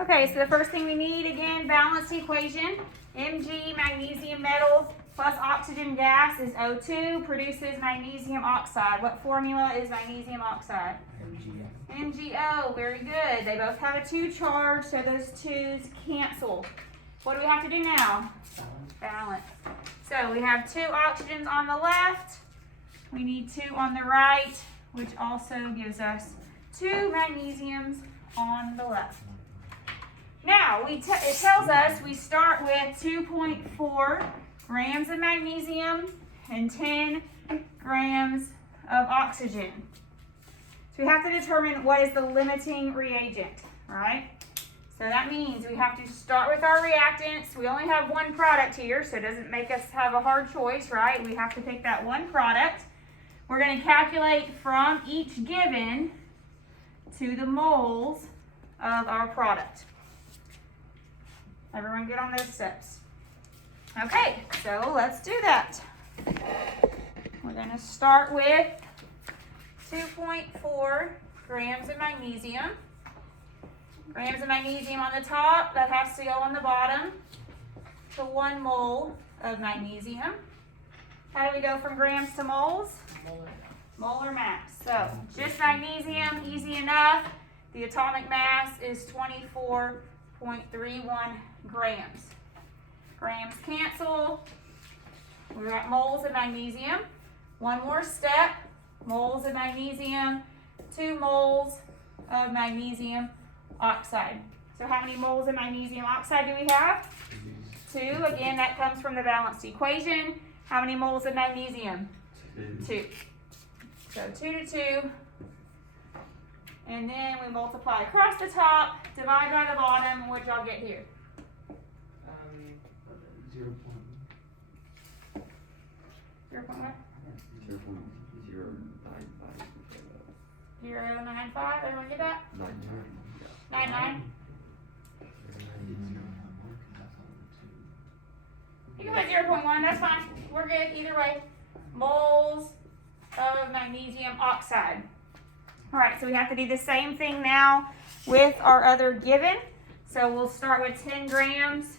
Okay, so the first thing we need, again, balanced equation. Mg, magnesium metal, plus oxygen gas is O2, produces magnesium oxide. What formula is magnesium oxide? MgO, very good. They both have a 2 charge, so those 2's cancel. What do we have to do now? Balance. So we have 2 oxygens on the left. We need 2 on the right, which also gives us 2 magnesiums on the left. Now, it tells us we start with 2.4 grams of magnesium and 10 grams of oxygen. So we have to determine what is the limiting reagent, right? So that means we have to start with our reactants. We only have one product here, so it doesn't make us have a hard choice, right? We have to pick that one product. We're going to calculate from each given to the moles of our product. Everyone good on those steps? Okay, so let's do that. We're going to start with 2.4 grams of magnesium. Grams of magnesium on the top, that has to go on the bottom to 1 mole of magnesium. How do we go from grams to moles? Molar mass. So just magnesium, easy enough. The atomic mass is 24.31 grams. Grams cancel. We're at moles of magnesium. One more step. Moles of magnesium, 2 moles of magnesium oxide. So how many moles of magnesium oxide do we have? 2. Again, that comes from the balanced equation. How many moles of magnesium? 2. So 2 to 2. And then we multiply across the top, divide by the bottom. What y'all get here? 0. 0.1? 0.095. 0.095. Everyone get that? 99. You can put 0.1. That's fine. We're good either way. Moles of magnesium oxide. All right, so we have to do the same thing now with our other given. So we'll start with 10 grams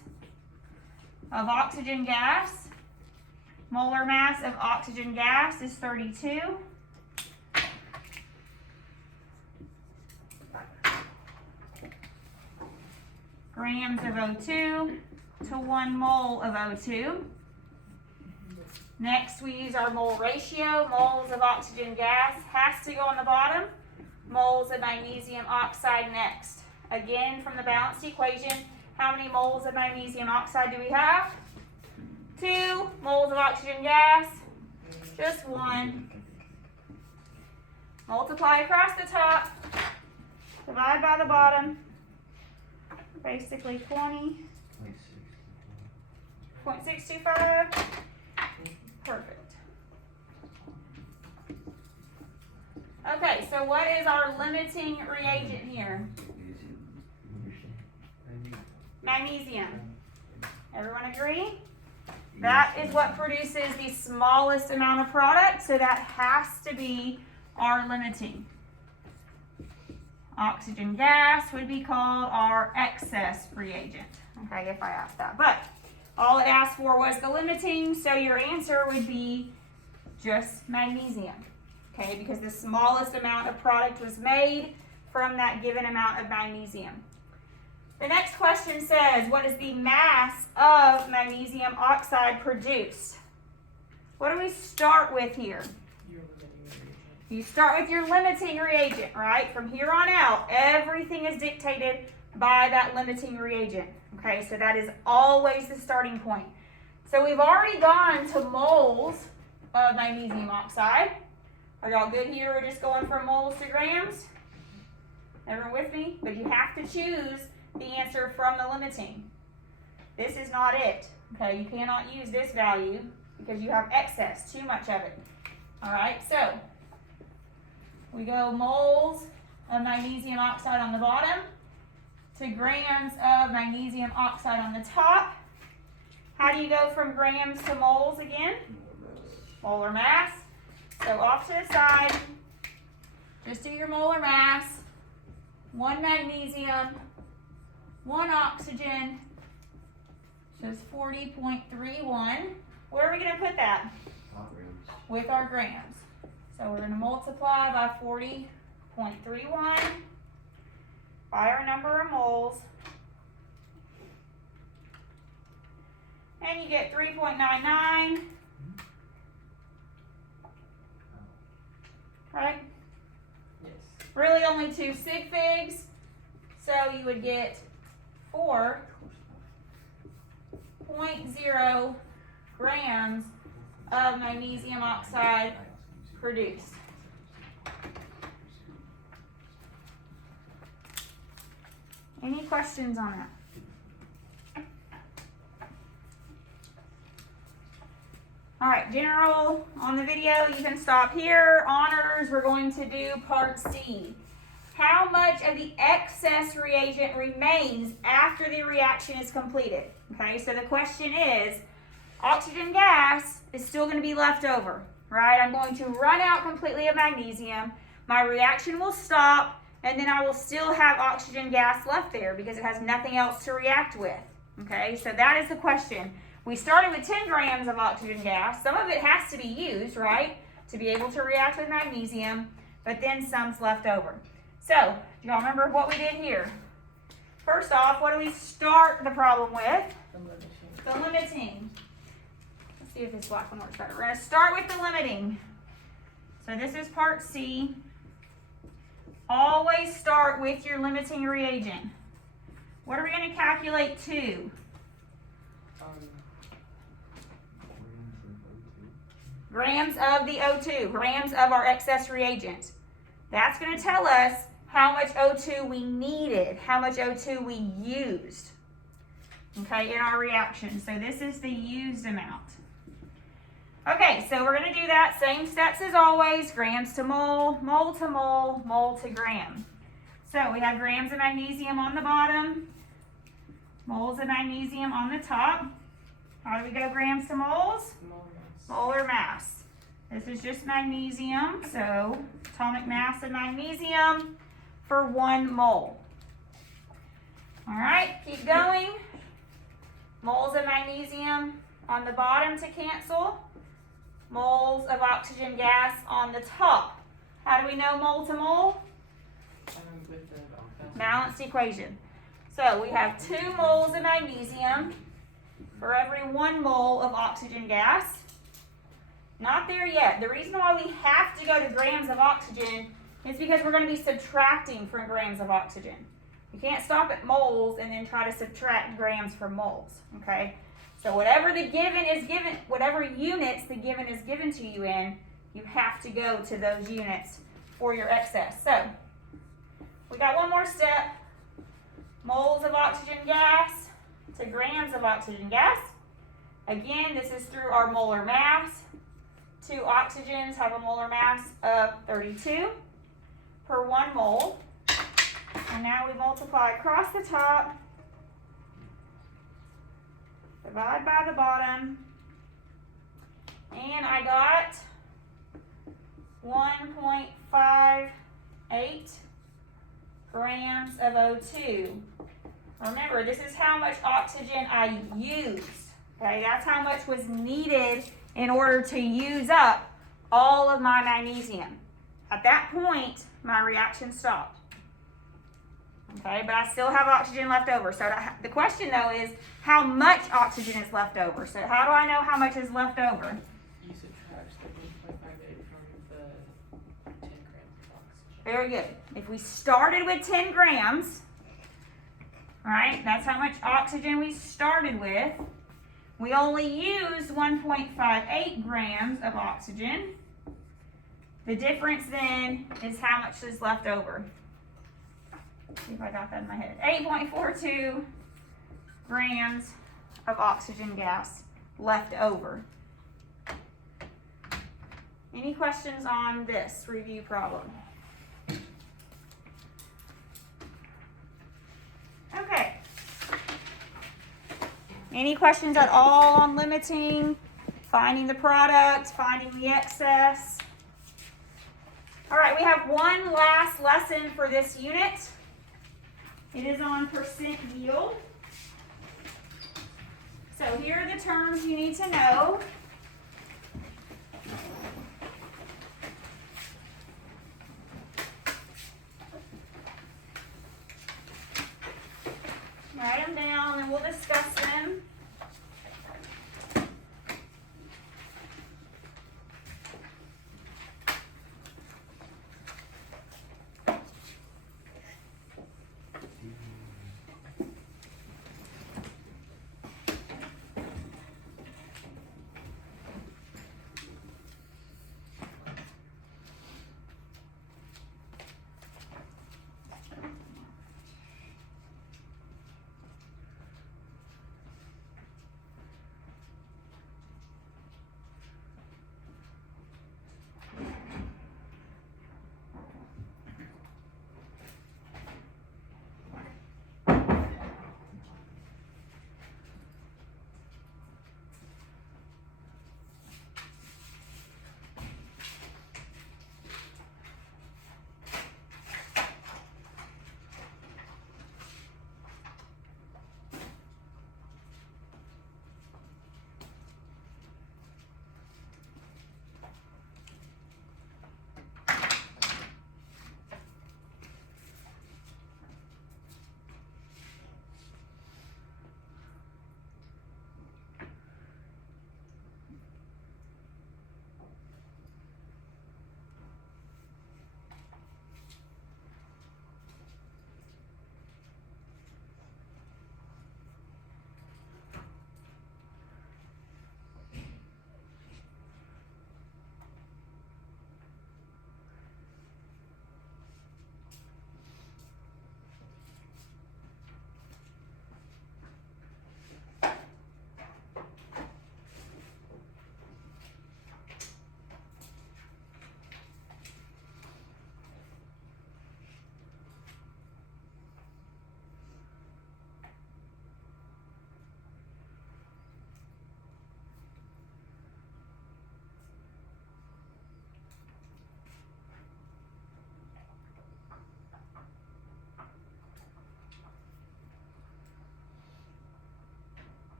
of oxygen gas. Molar mass of oxygen gas is 32. Grams of O2 to 1 mole of O2. Next, we use our mole ratio. Moles of oxygen gas has to go on the bottom. Moles of magnesium oxide next. Again, from the balanced equation, how many moles of magnesium oxide do we have? 2 moles of oxygen gas, just 1. Multiply across the top, divide by the bottom, basically 20.625. Perfect. Okay, so what is our limiting reagent here? Magnesium. Everyone agree? That is what produces the smallest amount of product, so that has to be our limiting. Oxygen gas would be called our excess reagent, okay, if I asked that. But all it asked for was the limiting, so your answer would be just magnesium, okay, because the smallest amount of product was made from that given amount of magnesium. The next question says, what is the mass of magnesium oxide produced? What do we start with here? You start with your limiting reagent, right? From here on out, everything is dictated by that limiting reagent. Okay, so that is always the starting point. So we've already gone to moles of magnesium oxide. Are y'all good here? We're just going from moles to grams? Everyone with me? But you have to choose the answer from the limiting. This is not it. Okay, you cannot use this value because you have excess, too much of it. All right, so we go moles of magnesium oxide on the bottom to grams of magnesium oxide on the top. How do you go from grams to moles again? Molar mass. So off to the side, just do your molar mass. 1 magnesium, 1 oxygen, which is 40.31. Where are we going to put that? With our grams. So we're going to multiply by 40.31 by our number of moles. And you get 3.99. Right? Yes. Really only 2 sig figs. So you would get 4.0 grams of magnesium oxide produced. Any questions on that? All right, general on the video, you can stop here. Honors, we're going to do part C. How much of the excess reagent remains after the reaction is completed? Okay, so the question is, oxygen gas is still going to be left over, right? I'm going to run out completely of magnesium. My reaction will stop, and then I will still have oxygen gas left there because it has nothing else to react with. Okay, so that is the question. We started with 10 grams of oxygen gas. Some of it has to be used, right, to be able to react with magnesium, but then some's left over. So, do y'all remember what we did here? First off, what do we start the problem with? The limiting. Let's see if this black one works better. We're going to start with the limiting. So this is part C. Always start with your limiting reagent. What are we going to calculate to? Grams of the O2, grams of our excess reagent. That's going to tell us how much O2 we needed, how much O2 we used, okay, in our reaction. So this is the used amount. Okay, so we're going to do that same steps as always, grams to mole, mole to mole, mole to gram. So we have grams of magnesium on the bottom, moles of magnesium on the top. How do we go grams to moles? Molar mass. This is just magnesium, so atomic mass of magnesium for 1 mole. All right, keep going. Moles of magnesium on the bottom to cancel. Moles of oxygen gas on the top. How do we know mole to mole? With the Balanced equation. So we have 2 moles of magnesium for every 1 mole of oxygen gas. Not there yet. The reason why we have to go to grams of oxygen is because we're going to be subtracting from grams of oxygen. You can't stop at moles and then try to subtract grams from moles, okay? So whatever the given is given, whatever units the given is given to you in, you have to go to those units for your excess. So we got one more step. Moles of oxygen gas to grams of oxygen gas. Again, this is through our molar mass. 2 oxygens have a molar mass of 32 per 1 mole. And now we multiply across the top, divide by the bottom, and I got 1.58 grams of O2. Remember, this is how much oxygen I used. Okay, that's how much was needed in order to use up all of my magnesium. At that point, my reaction stopped. Okay, but I still have oxygen left over. So the question though is, how much oxygen is left over? So how do I know how much is left over? You subtract the 1.58 from the 10 grams of oxygen. Very good. If we started with 10 grams, right, that's how much oxygen we started with. We only used 1.58 grams of oxygen. The difference then is how much is left over. Let's see if I got that in my head. 8.42 grams of oxygen gas left over. Any questions on this review problem? Okay. Any questions at all on limiting, finding the product, finding the excess? All right, we have one last lesson for this unit. It is on percent yield. So here are the terms you need to know. Write them down and we'll discuss them.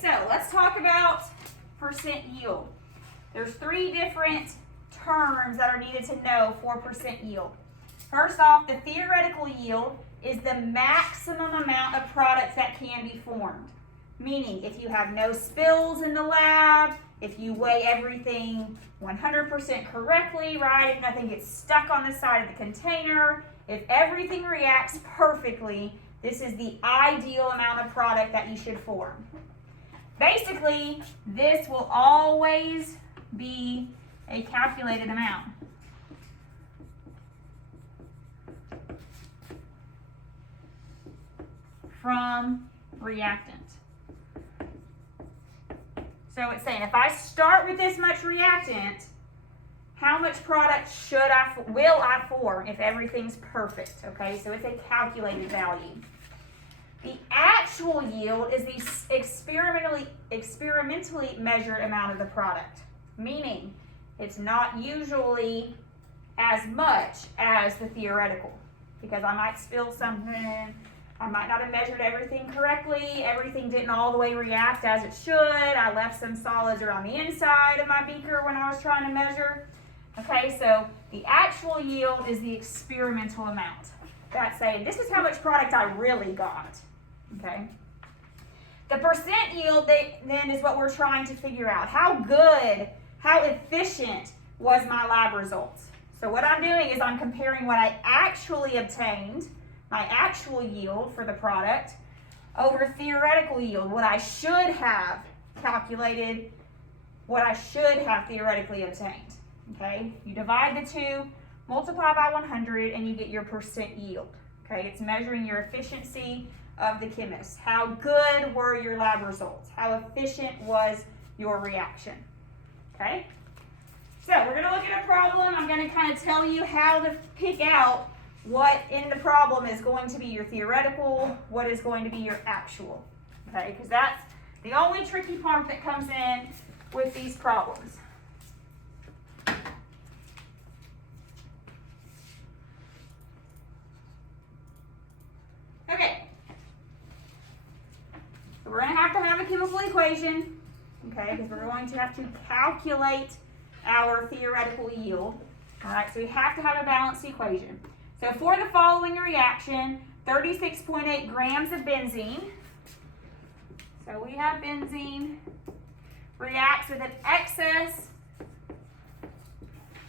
So let's talk about percent yield. There's three different terms that are needed to know for percent yield. First off, the theoretical yield is the maximum amount of products that can be formed. Meaning, if you have no spills in the lab, if you weigh everything 100% correctly, right? If nothing gets stuck on the side of the container, if everything reacts perfectly, this is the ideal amount of product that you should form. Basically, this will always be a calculated amount. From reactant. So it's saying if I start with this much reactant, how much product will I form if everything's perfect? Okay, so it's a calculated value. The actual yield is the experimentally measured amount of the product, meaning it's not usually as much as the theoretical, because I might spill something, I might not have measured everything correctly, everything didn't all the way react as it should, I left some solids around the inside of my beaker when I was trying to measure. Okay, so the actual yield is the experimental amount. That's saying this is how much product I really got. Okay. The percent yield then is what we're trying to figure out. How good, how efficient was my lab results? So what I'm doing is I'm comparing what I actually obtained, my actual yield for the product, over theoretical yield, what I should have calculated, what I should have theoretically obtained. Okay, you divide the two, multiply by 100, and you get your percent yield. Okay, it's measuring your efficiency of the chemist. How good were your lab results? How efficient was your reaction? Okay, so we're going to look at a problem. I'm going to kind of tell you how to pick out what in the problem is going to be your theoretical, what is going to be your actual. Okay, because that's the only tricky part that comes in with these problems. Okay, so we're going to have a chemical equation, okay, because we're going to have to calculate our theoretical yield. All right, so we have to have a balanced equation. So for the following reaction, 36.8 grams of benzene. So we have benzene reacts with an excess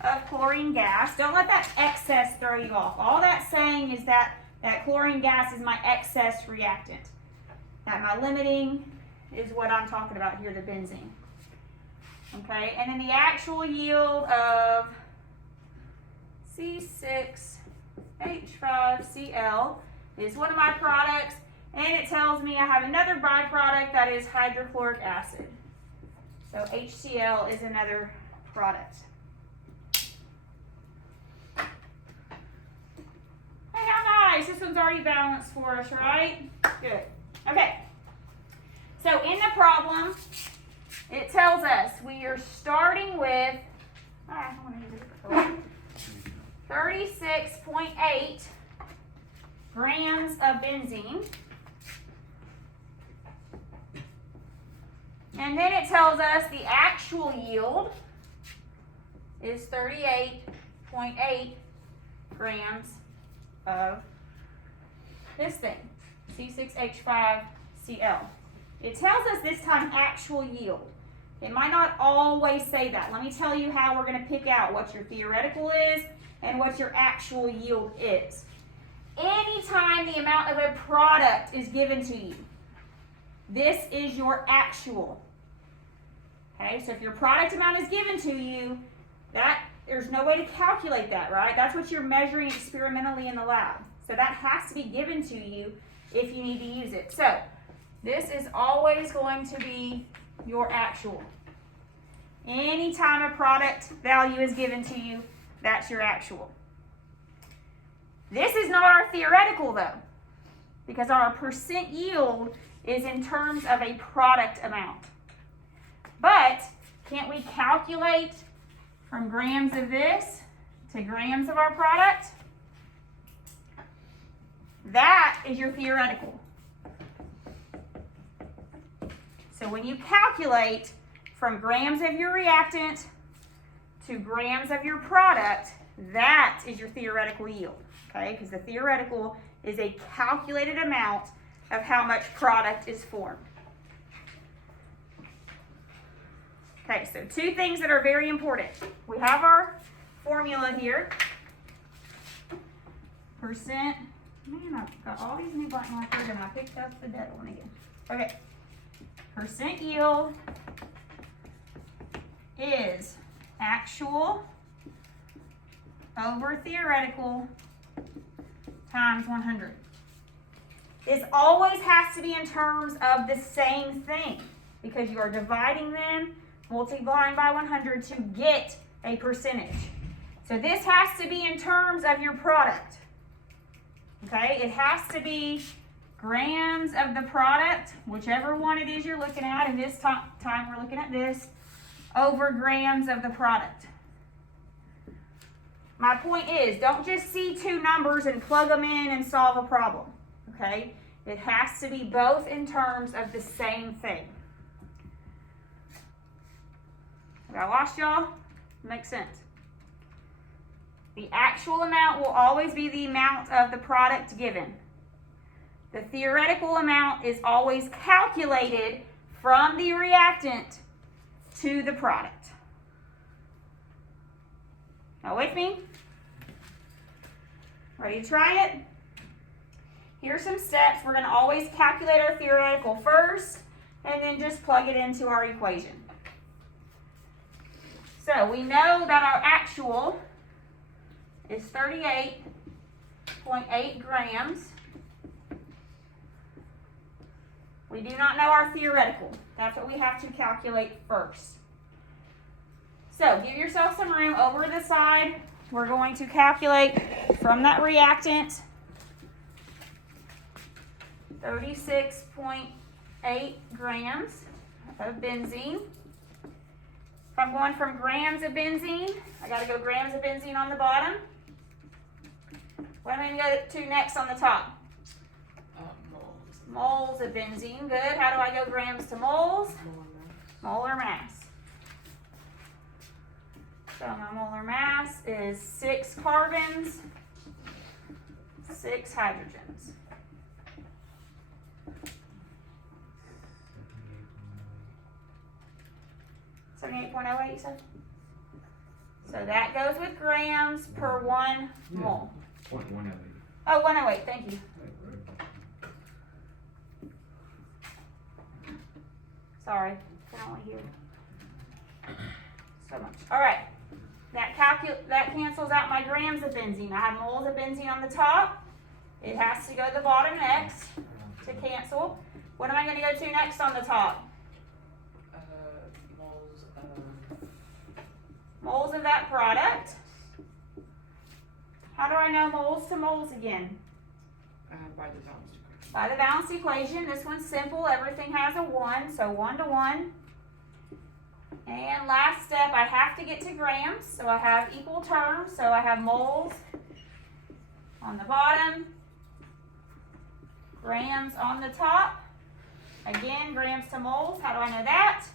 of chlorine gas. Don't let that excess throw you off. All that's saying is that chlorine gas is my excess reactant. That my limiting is what I'm talking about here, the benzene. Okay, and then the actual yield of C6H5Cl is one of my products, and it tells me I have another byproduct that is hydrochloric acid. So HCl is another product. Hey, how nice. This one's already balanced for us, right? Good. Okay. So in the problem, it tells us we are starting with 36.8 grams of benzene. And then it tells us the actual yield is 38.8 grams of this thing, C6H5Cl. It tells us this time actual yield. It might not always say that. Let me tell you how we're going to pick out what your theoretical is and what your actual yield is. Anytime the amount of a product is given to you, this is your actual. Okay, so if your product amount is given to you, there's no way to calculate that, right? That's what you're measuring experimentally in the lab. So that has to be given to you if you need to use it. So this is always going to be your actual. Anytime a product value is given to you, that's your actual. This is not our theoretical though, because our percent yield is in terms of a product amount. But can't we calculate from grams of this to grams of our product? That is your theoretical. So when you calculate from grams of your reactant to grams of your product, that is your theoretical yield, okay? Because the theoretical is a calculated amount of how much product is formed. Okay, so two things that are very important. We have our formula here. Percent, man, I've got all these new black markers and I picked up the dead one again. Okay, percent yield is actual over theoretical times 100. This always has to be in terms of the same thing because you are dividing them, multiplying by 100 to get a percentage. So this has to be in terms of your product. Okay, it has to be grams of the product, whichever one it is you're looking at, and this time we're looking at this, over grams of the product. My point is, don't just see two numbers and plug them in and solve a problem, okay? It has to be both in terms of the same thing. Have I lost y'all? Makes sense. The actual amount will always be the amount of the product given. The theoretical amount is always calculated from the reactant to the product. Now with me? Ready to try it? Here's some steps. We're going to always calculate our theoretical first and then just plug it into our equation. So we know that our actual is 38.8 grams. We do not know our theoretical. That's what we have to calculate first. So give yourself some room over the side. We're going to calculate from that reactant 36.8 grams of benzene. If I'm going from grams of benzene, I got to go grams of benzene on the bottom. What am I going to go to next on the top? Moles of benzene. Good. How do I go grams to moles? Molar mass. So my molar mass is 6 carbons, 6 hydrogens. 78.08, you said? So that goes with grams per 1 mole. 0.108. Oh, 108, thank you. Sorry, can only hear so much. All right, that cancels out my grams of benzene. I have moles of benzene on the top. It has to go to the bottom next to cancel. What am I going to go to next on the top? Moles of that product. How do I know moles to moles again? By the balanced equation. By the balanced equation. This one's simple. Everything has a 1, so 1 to 1. And last step, I have to get to grams, so I have equal terms. So I have moles on the bottom, grams on the top. Again, grams to moles. How do I know that?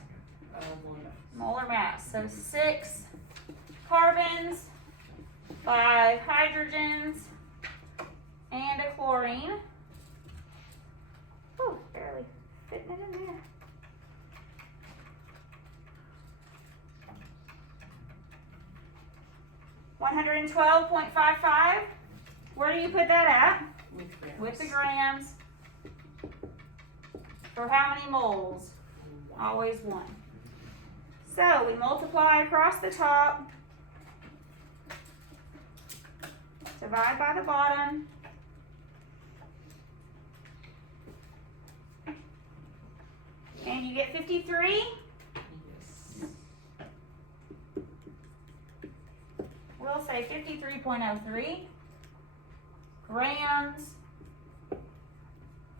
Molar mass. So 6 carbons, 5 hydrogens, and a chlorine. Whew, barely fitting it in there. $112.55. Where do you put that at? With grams. With the grams. For how many moles? Always 1. So we multiply across the top, divide by the bottom, and you get 53. Yes. We'll say 53.03 grams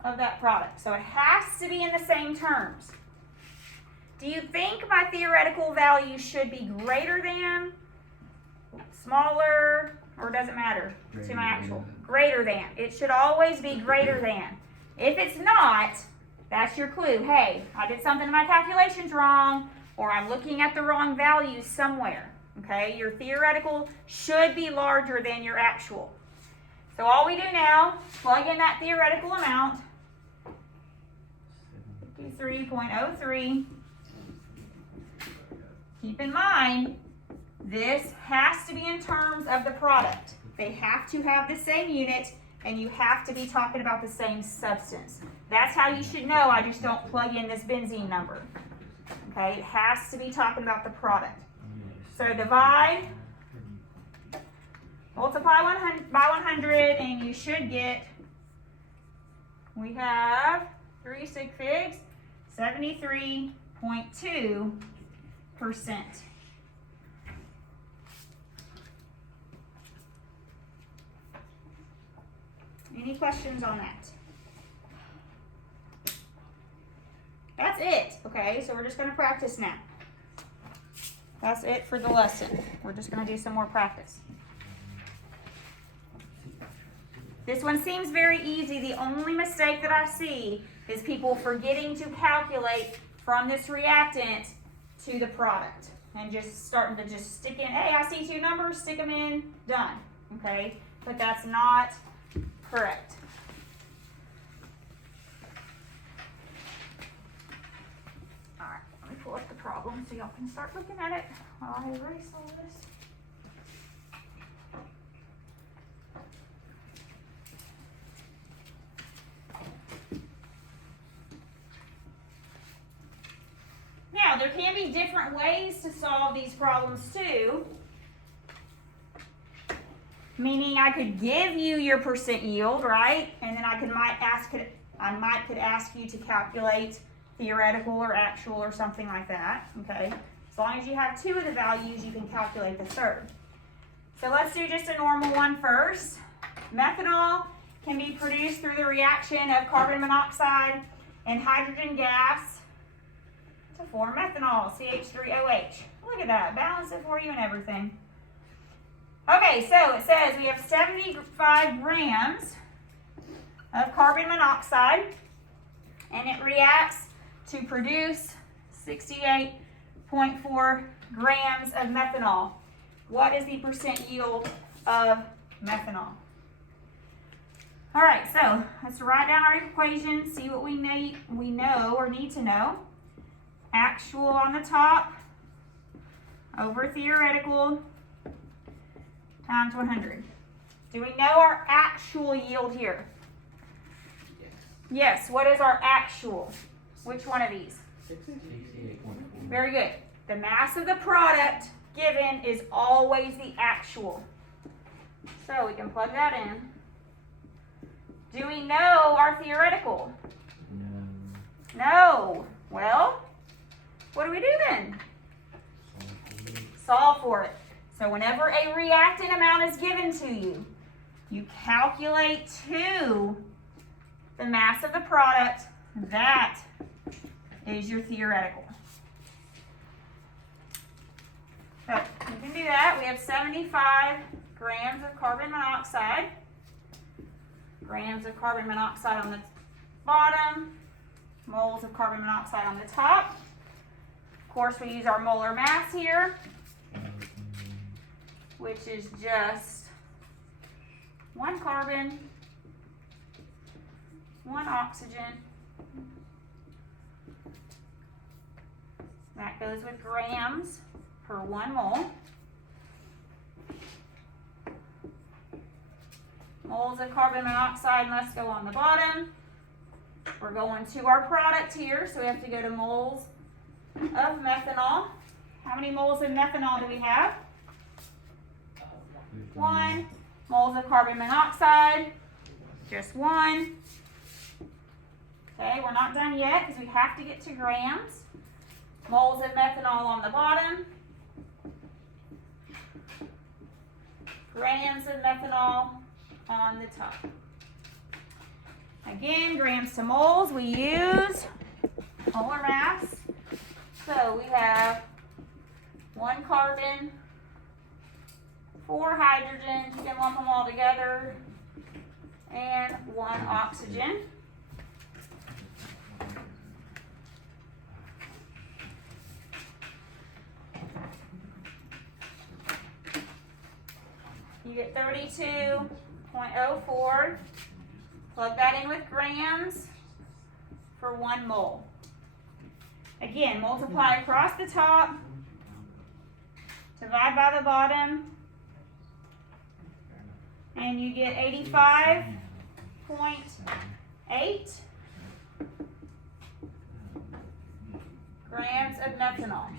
of that product. So it has to be in the same terms. Do you think my theoretical value should be greater than, smaller, or does it matter to my actual? Greater than. It should always be greater than. If it's not, that's your clue. Hey, I did something in my calculations wrong, or I'm looking at the wrong values somewhere. Okay, your theoretical should be larger than your actual. So all we do now, plug in that theoretical amount, 53.03. Keep in mind, this has to be in terms of the product. They have to have the same unit, and you have to be talking about the same substance. That's how you should know. I just don't plug in this benzene number. Okay, it has to be talking about the product. So divide, multiply 100 by 100, and you should get, we have 3 sig figs, 73.2%. Any questions on that? That's it, okay? So we're just gonna practice now. That's it for the lesson. We're just gonna do some more practice. This one seems very easy. The only mistake that I see is people forgetting to calculate from this reactant to the product and just starting to just stick in, hey, I see two numbers, stick them in, done, okay? But that's not correct. All right, let me pull up the problem so y'all can start looking at it while I erase all this. Now, there can be different ways to solve these problems too. Meaning I could give you your percent yield, right? And then I could ask you to calculate theoretical or actual or something like that, okay? As long as you have two of the values, you can calculate the third. So let's do just a normal one first. Methanol can be produced through the reaction of carbon monoxide and hydrogen gas to form methanol, CH3OH. Look at that, balance it for you and everything. Okay, so it says we have 75 grams of carbon monoxide, and it reacts to produce 68.4 grams of methanol. What is the percent yield of methanol? All right, so let's write down our equation, see what we know or need to know. Actual on the top over theoretical times 100. Do we know our actual yield here? Yes, what is our actual? Which one of these? 68.4. Very good. The mass of the product given is always the actual. So we can plug that in. Do we know our theoretical? No. No. Well, what do we do then? Solve for it. So whenever a reactant amount is given to you, you calculate to the mass of the product. That is your theoretical. So you can do that. We have 75 grams of carbon monoxide. Grams of carbon monoxide on the bottom. Moles of carbon monoxide on the top. Of course, we use our molar mass here, which is just one carbon, one oxygen. That goes with grams per 1 mole. Moles of carbon monoxide must go on the bottom. We're going to our product here, so we have to go to moles of methanol. How many moles of methanol do we have? 1. Moles of carbon monoxide, just 1. Okay, we're not done yet because we have to get to grams. Moles of methanol on the bottom. Grams of methanol on the top. Again, grams to moles, we use molar mass. So we have 1 carbon, 4 hydrogens, you can lump them all together, and 1 oxygen. You get 32.04. Plug that in with grams for 1 mole. Again, multiply across the top, divide by the bottom, and you get 85.8 grams of methanol.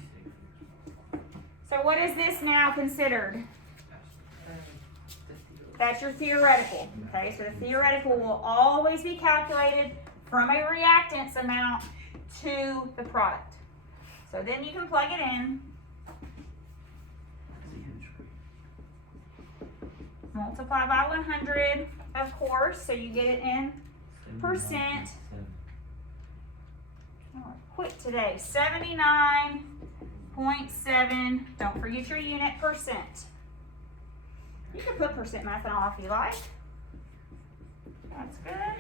So what is this now considered? That's your theoretical. Okay, so the theoretical will always be calculated from a reactants amount to the product. So then you can plug it in. Multiply by 100, of course, so you get it in percent. Oh, I quit today. 79.7. Don't forget your unit percent. You can put percent methanol if you like. That's good.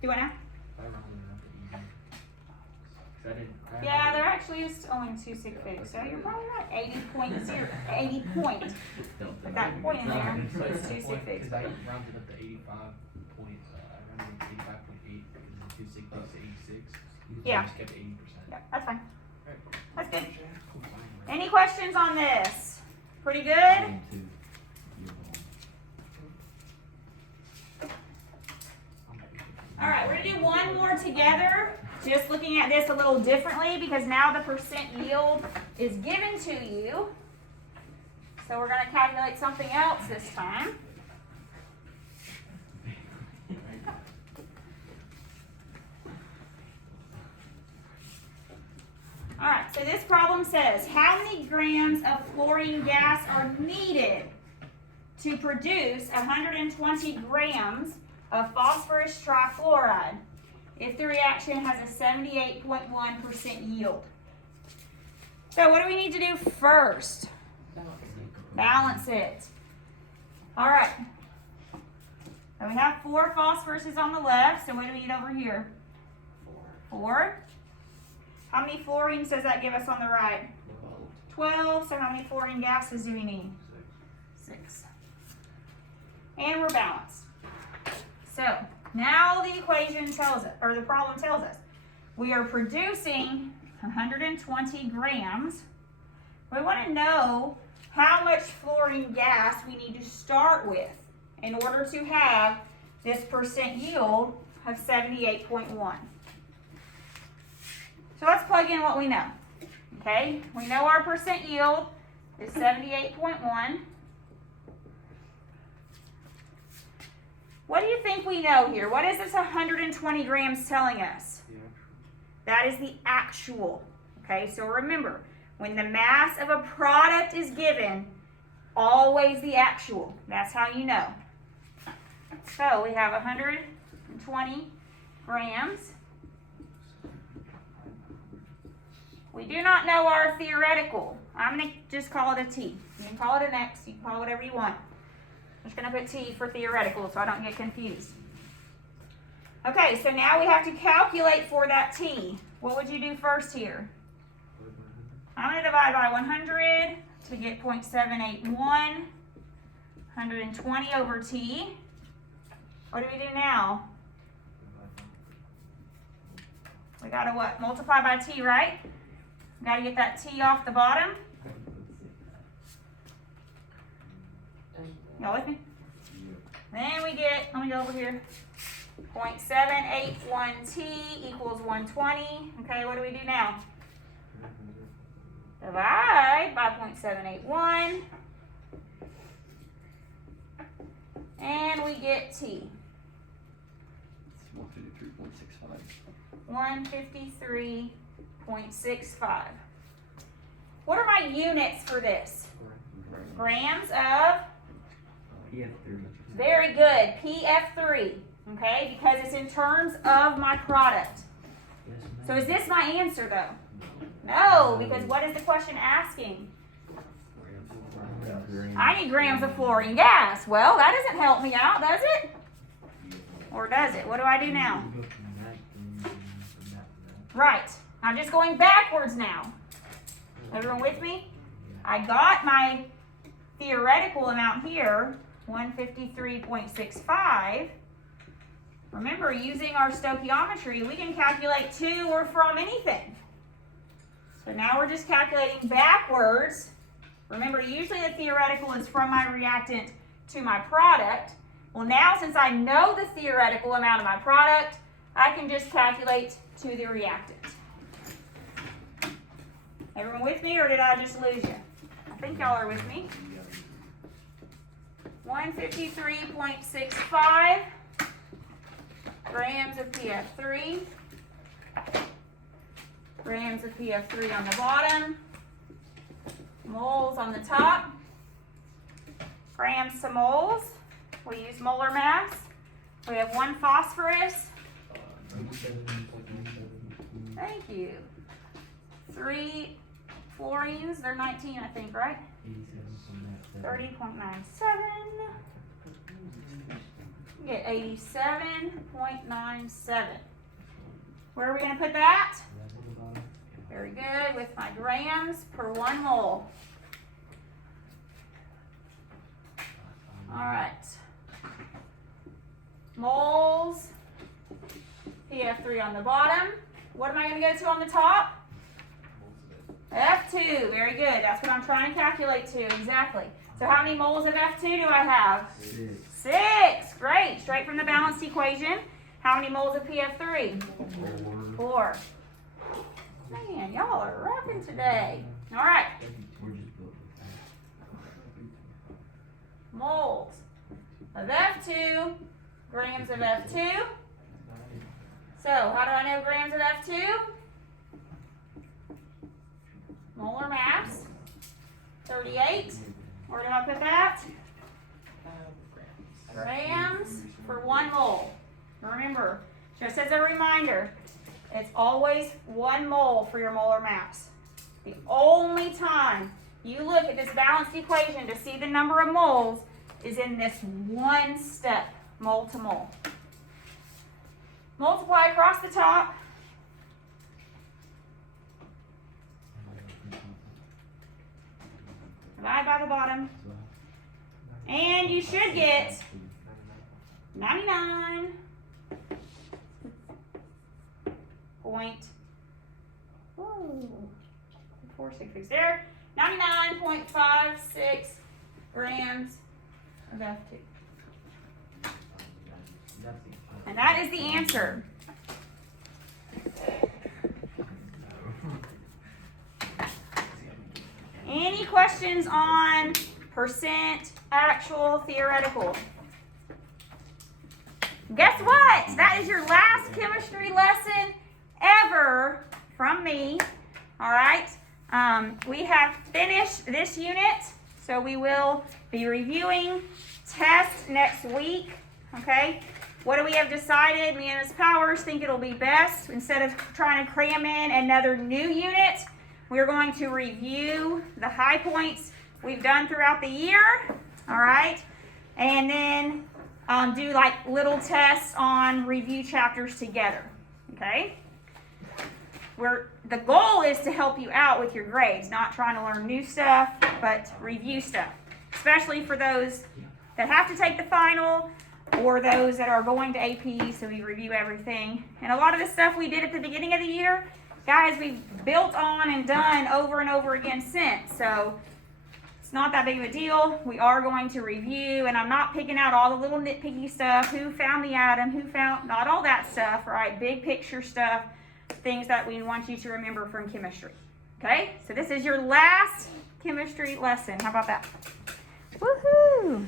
Do what now? Yeah, there actually is only 2 sig figs, so you're probably right. 80 point. Put that point in there, so it's 2 sig figs. Because I rounded up to 85 points, I rounded up to 85.8 because the 2 sig figs to 86. Yeah. I just kept 80%. Yeah, that's fine. Right. That's good. Cool, fine, right. Any questions on this? Pretty good? All right, we're gonna do one more together. Just looking at this a little differently because now the percent yield is given to you. So we're gonna calculate something else this time. All right, so this problem says, how many grams of fluorine gas are needed to produce 120 grams of phosphorus trifluoride if the reaction has a 78.1% yield? So what do we need to do first? Balance it. All right. So we have 4 phosphoruses on the left, so what do we need over here? 4. How many fluorines does that give us on the right? 12. So how many fluorine gases do we need? 6. And we're balanced. So now the equation tells us, or the problem tells us, we are producing 120 grams. We want to know how much fluorine gas we need to start with in order to have this percent yield of 78.1. So let's plug in what we know. Okay, we know our percent yield is 78.1. What do you think we know here? What is this 120 grams telling us? That is the actual. Okay, so remember, when the mass of a product is given, always the actual. That's how you know. So we have 120 grams. We do not know our theoretical. I'm going to just call it a T. You can call it an X. You can call it whatever you want. I'm just going to put T for theoretical so I don't get confused. Okay, so now we have to calculate for that T. What would you do first here? I'm going to divide by 100 to get 0.781. 120 over T. What do we do now? We got to what? Multiply by T, right? We got to get that T off the bottom. Y'all with me? Then we get, let me go over here. 0.781 T equals 120. Okay, what do we do now? Divide by 0.781. And we get T. 153.65. 153.65. What are my units for this? Grams of? PF3. Very good. PF3. Okay, because it's in terms of my product. So is this my answer though? No, because what is the question asking? I need grams of fluorine gas. Well, that doesn't help me out, does it? Or does it? What do I do now? Right. I'm just going backwards now. Everyone with me? I got my theoretical amount here, 153.65. Remember, using our stoichiometry, we can calculate to or from anything. So now we're just calculating backwards. Remember, usually the theoretical is from my reactant to my product. Well, now since I know the theoretical amount of my product, I can just calculate to the reactant. Everyone with me, or did I just lose you? I think y'all are with me. 153.65 grams of PF3. Grams of PF3 on the bottom. Moles on the top. Grams to moles. We use molar mass. We have 1 phosphorus. 97.97. Thank you. 3 fluorines. They're 19, I think, right? 87.97. 30.97. You get 87.97. Where are we going to put that? Very good, with my grams per 1 mole. All right. Moles. PF3 on the bottom. What am I going to go to on the top? F2. Very good. That's what I'm trying to calculate to. Exactly. So how many moles of F2 do I have? 6. Great. Straight from the balanced equation. How many moles of PF3? 4. Man, y'all are rocking today. All right. Moles of F2, grams of F2. So, how do I know grams of F2? Molar mass, 38. Where do I put that? Grams for 1 mole. Remember, just as a reminder, it's always 1 mole for your molar mass. The only time you look at this balanced equation to see the number of moles is in this one step, mole to mole. Multiply across the top. Divide by the bottom. And you should get 99. Point. Whoa. 466 there. 99.56 grams of F2. And that is the answer. Any questions on percent, actual, theoretical? Guess what? That is your last chemistry lesson ever from me. All right. We have finished this unit, so we will be reviewing tests next week. Okay. What do we have decided? Me and Ms. Powers think it'll be best, instead of trying to cram in another new unit, we're going to review the high points we've done throughout the year. All right. And then do like little tests on review chapters together. Okay. The goal is to help you out with your grades, not trying to learn new stuff, but review stuff, especially for those that have to take the final or those that are going to AP, so we review everything. And a lot of the stuff we did at the beginning of the year, guys, we've built on and done over and over again since, so it's not that big of a deal. We are going to review, and I'm not picking out all the little nitpicky stuff, who found the atom, who found, not all that stuff, right? Big picture stuff, things that we want you to remember from chemistry. Okay, so this is your last chemistry lesson. How about that? Woohoo!